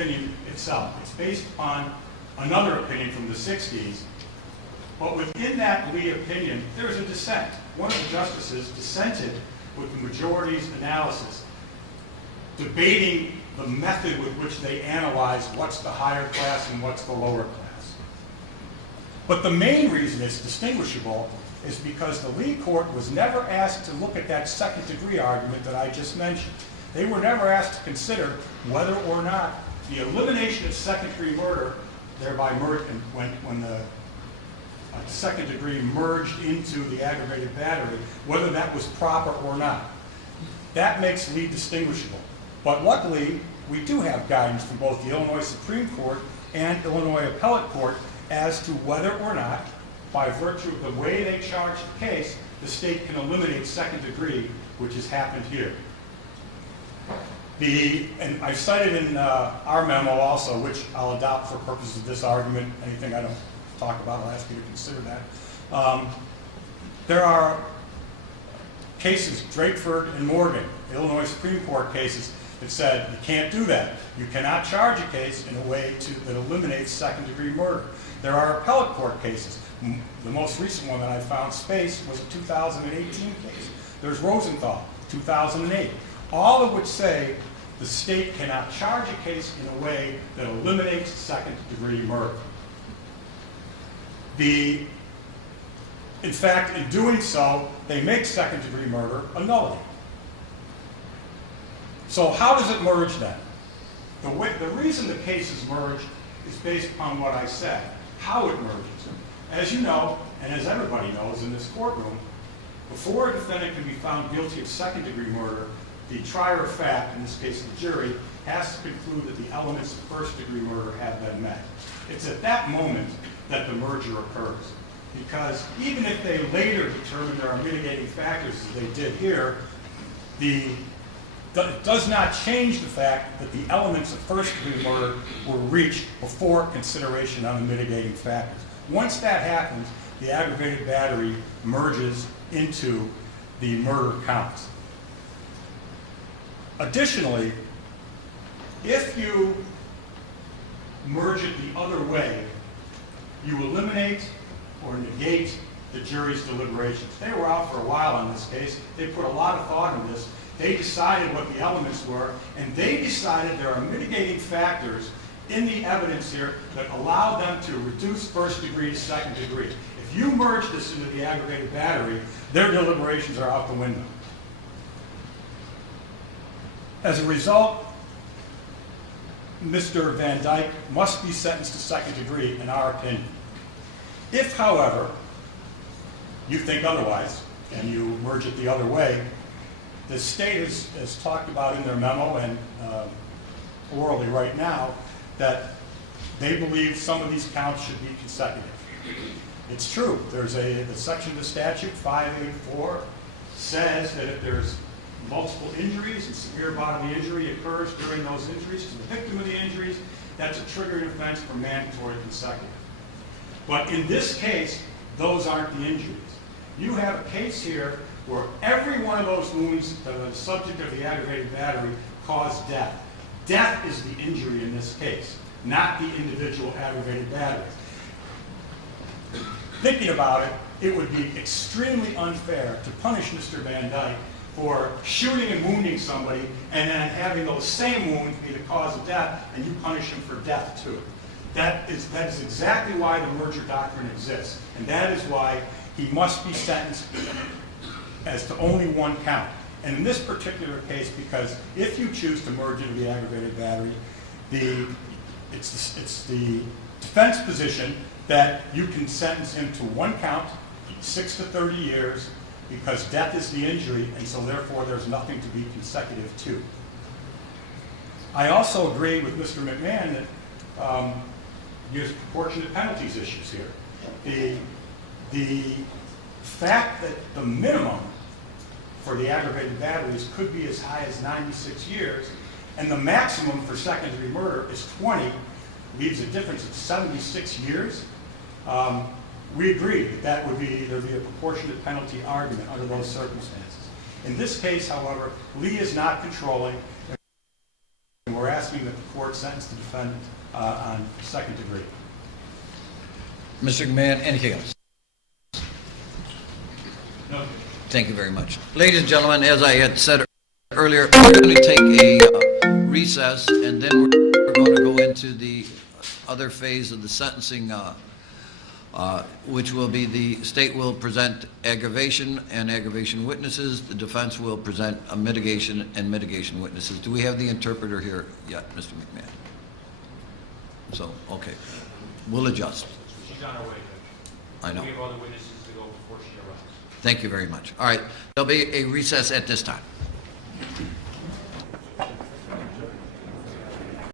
opinion itself. It's based upon another opinion from the 60s, but within that Lee opinion, there's a dissent. One of the justices dissented with the majority's analysis, debating the method with which they analyze what's the higher class and what's the lower class. But the main reason it's distinguishable is because the Lee court was never asked to look at that second degree argument that I just mentioned. They were never asked to consider whether or not the elimination of second degree murder, thereby when the second degree merged into the aggravated battery, whether that was proper or not. That makes Lee distinguishable. But luckily, we do have guidance from both the Illinois Supreme Court and Illinois Appellate Court as to whether or not, by virtue of the way they charge the case, the state can eliminate second degree, which has happened here. And I've cited in our memo also, which I'll adopt for purposes of this argument. Anything I don't talk about, I'll ask you to consider that. There are cases, Drakeford and Morgan, Illinois Supreme Court cases, that said you can't do that. You cannot charge a case in a way that eliminates second degree murder. There are appellate court cases. The most recent one that I found, Space, was a 2018 case. There's Rosenthal, 2008. All of which say the state cannot charge a case in a way that eliminates second degree murder. In fact, in doing so, they make second degree murder a nullity. So how does it merge then? The reason the cases merge is based upon what I said, how it merges. As you know, and as everybody knows in this courtroom, before a defendant can be found guilty of second degree murder, the trier of fact, in this case the jury, has to conclude that the elements of first degree murder have been met. It's at that moment that the merger occurs. Because even if they later determine there are mitigating factors, as they did here, it does not change the fact that the elements of first degree murder were reached before consideration on the mitigating factors. Once that happens, the aggravated battery merges into the murder counts. Additionally, if you merge it the other way, you eliminate or negate the jury's deliberations. They were out for a while on this case. They put a lot of thought in this. They decided what the elements were, and they decided there are mitigating factors in the evidence here that allow them to reduce first degree to second degree. If you merge this into the aggravated battery, their deliberations are out the window. As a result, Mr. Van Dyke must be sentenced to second degree, in our opinion. If, however, you think otherwise, and you merge it the other way, the state has talked about in their memo and orally right now that they believe some of these counts should be consecutive. It's true. There's a section of the statute, 584, says that if there's multiple injuries and severe bodily injury occurs during those injuries to the victim of the injuries, that's a triggering offense for mandatory consecutive. But in this case, those aren't the injuries. You have a case here where every one of those wounds that are the subject of the aggravated battery caused death. Death is the injury in this case, not the individual aggravated battery. Thinking about it, it would be extremely unfair to punish Mr. Van Dyke for shooting and wounding somebody and then having those same wounds be the cause of death, and you punish him for death too. That is exactly why the merger doctrine exists, and that is why he must be sentenced as to only one count. And in this particular case, because if you choose to merge into the aggravated battery, it's the defense position that you can sentence him to one count, 6 to 30 years, because death is the injury, and so therefore there's nothing to be consecutive to. I also agree with Mr. McMahon that there's proportionate penalties issues here. The fact that the minimum for the aggravated batteries could be as high as 96 years, and the maximum for second-degree murder is 20, leaves a difference of 76 years. We agree that there'd be a proportionate penalty argument under those circumstances. In this case, however, Lee is not controlling, and we're asking asking that the court sentence the defendant on second degree. Mr. McMahon, anything else? No. Thank you very much. Ladies and gentlemen, as I had said earlier, we're going to take a recess, and then we're going to go into the other phase of the sentencing, which will be the state will present aggravation and aggravation witnesses. The defense will present a mitigation and mitigation witnesses. Do we have the interpreter here yet, Mr. McMahon? So, okay. We'll adjust. She's on her way, Judge. I know. We have other witnesses to go before she arrives. Thank you very much. All right. There'll be a recess at this time.